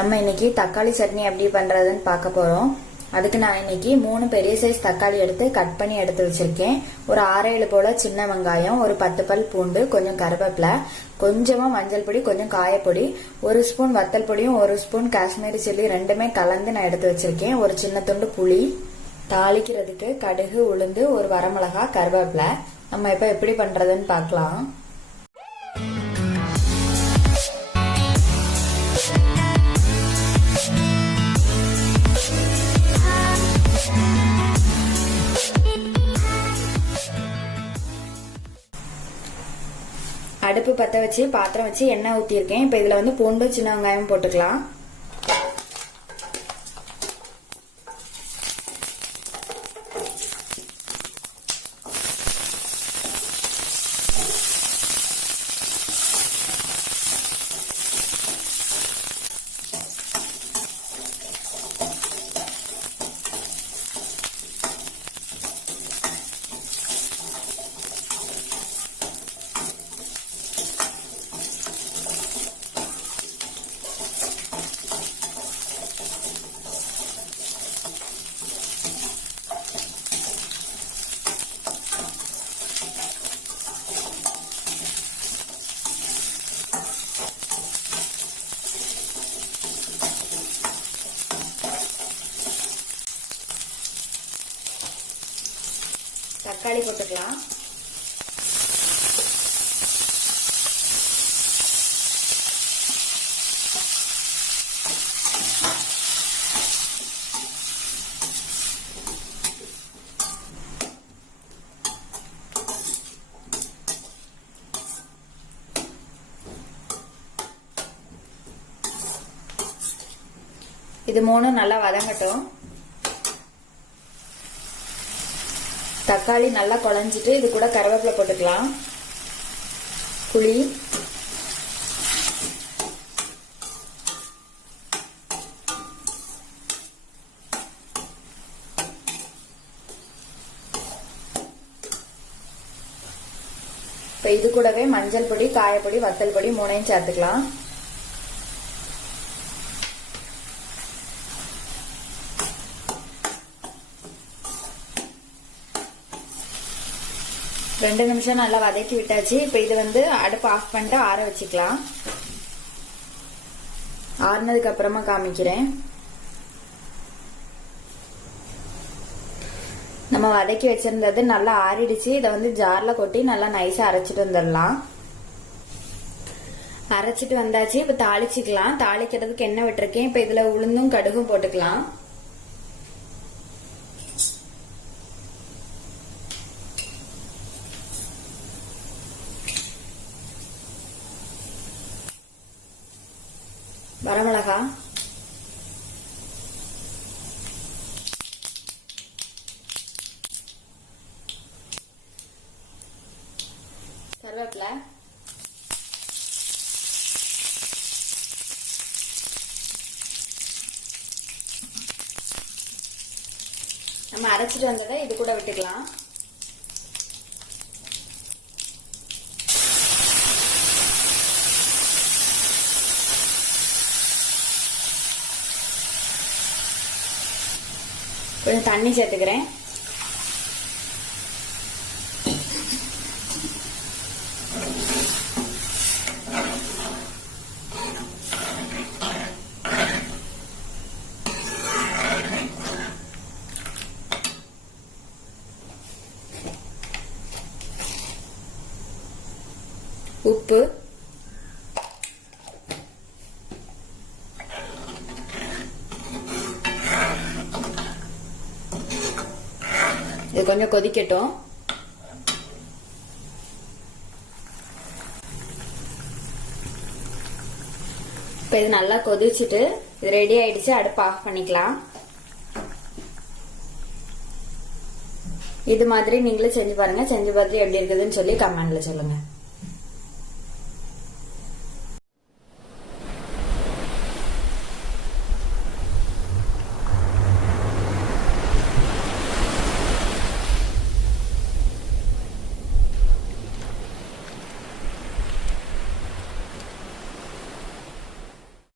நம்ம இன்னைக்கு தக்காளி சட்னி எப்படி பண்றதுன்னு பார்க்க போறோம். அதுக்கு நான் இன்னைக்கு 3 பெரிய சைஸ் தக்காளி எடுத்து கட் பண்ணி எடுத்து வச்சிருக்கேன். ஒரு 6-7 போல சின்ன வெங்காயம், ஒரு 10 பல் பூண்டு, கொஞ்சம் கருவேப்பிலை, கொஞ்சமா மஞ்சள் பொடி, கொஞ்சம் காயப்பொடி, 1 ஸ்பூன் வத்தல் பொடியும் 1 ஸ்பூன் காஷ்மீரி சில்லி ரெண்டுமே கலந்து நான் எடுத்து வச்சிருக்கேன். ஒரு சின்ன துண்டு புளி, தாளிக்கிறதுக்கு கடுகு, உளுந்து, ஒரு வரமிளகா, கருவேப்பிலை. நம்ம இப்ப எப்படி பண்றதுன்னு பார்க்கலாம். அடுப்பு பத்த வச்சு பாத்திரம் வச்சு எண்ணெய் ஊத்திருக்கேன். இப்ப இதுல வந்து பூண்டு, சின்ன வெங்காயம் போட்டுக்கலாம். தக்காளி போட்டுக்கலாம். இது 3 நல்லா வதங்கட்டும். தக்காளி நல்லா குழஞ்சிட்டு இது கூட கருவேப்பிலை போட்டுக்கலாம். புளி, இப்ப இது கூடவே மஞ்சள் பொடி, காயப்பொடி, வத்தல் பொடி 3ஐயும் சேர்த்துக்கலாம். ரெண்டு நிமிஷம் நல்லா வதக்கி விட்டாச்சு. இப்ப இது வந்து அடுப்பு ஆஃப் பண்ணிட்டு ஆற வச்சுக்கலாம். ஆறுனதுக்கு அப்புறமா காமிக்கிறேன். நம்ம வதக்கி வச்சிருந்தது நல்லா ஆறிடுச்சு. இதை வந்து ஜார்ல கொட்டி நல்லா நைஸா அரைச்சிட்டு வந்துடலாம். அரைச்சிட்டு வந்தாச்சு. இப்ப தாளிச்சுக்கலாம். தாளிக்கிறதுக்கு எண்ணெய் விட்டுருக்கேன். இப்ப இதுல உளுந்தும் கடுகும் போட்டுக்கலாம். வரமிளகா, கருவேப்பிலை, நம்ம அரைச்சிட்டு வந்ததை இது கூட விட்டுக்கலாம். கொஞ்சம் தண்ணி சேர்த்துக்கிறேன். உப்பு, இது கொஞ்சம் கொதிக்கட்டும். இப்ப இது நல்லா கொதிச்சுட்டு இது ரெடி ஆயிடுச்சு. அடுப்பு ஆஃப் பண்ணிக்கலாம். இது மாதிரி நீங்களும் செஞ்சு பாருங்க. செஞ்சு பார்த்து எப்படி இருக்குதுன்னு சொல்லி கமெண்ட்ல சொல்லுங்க.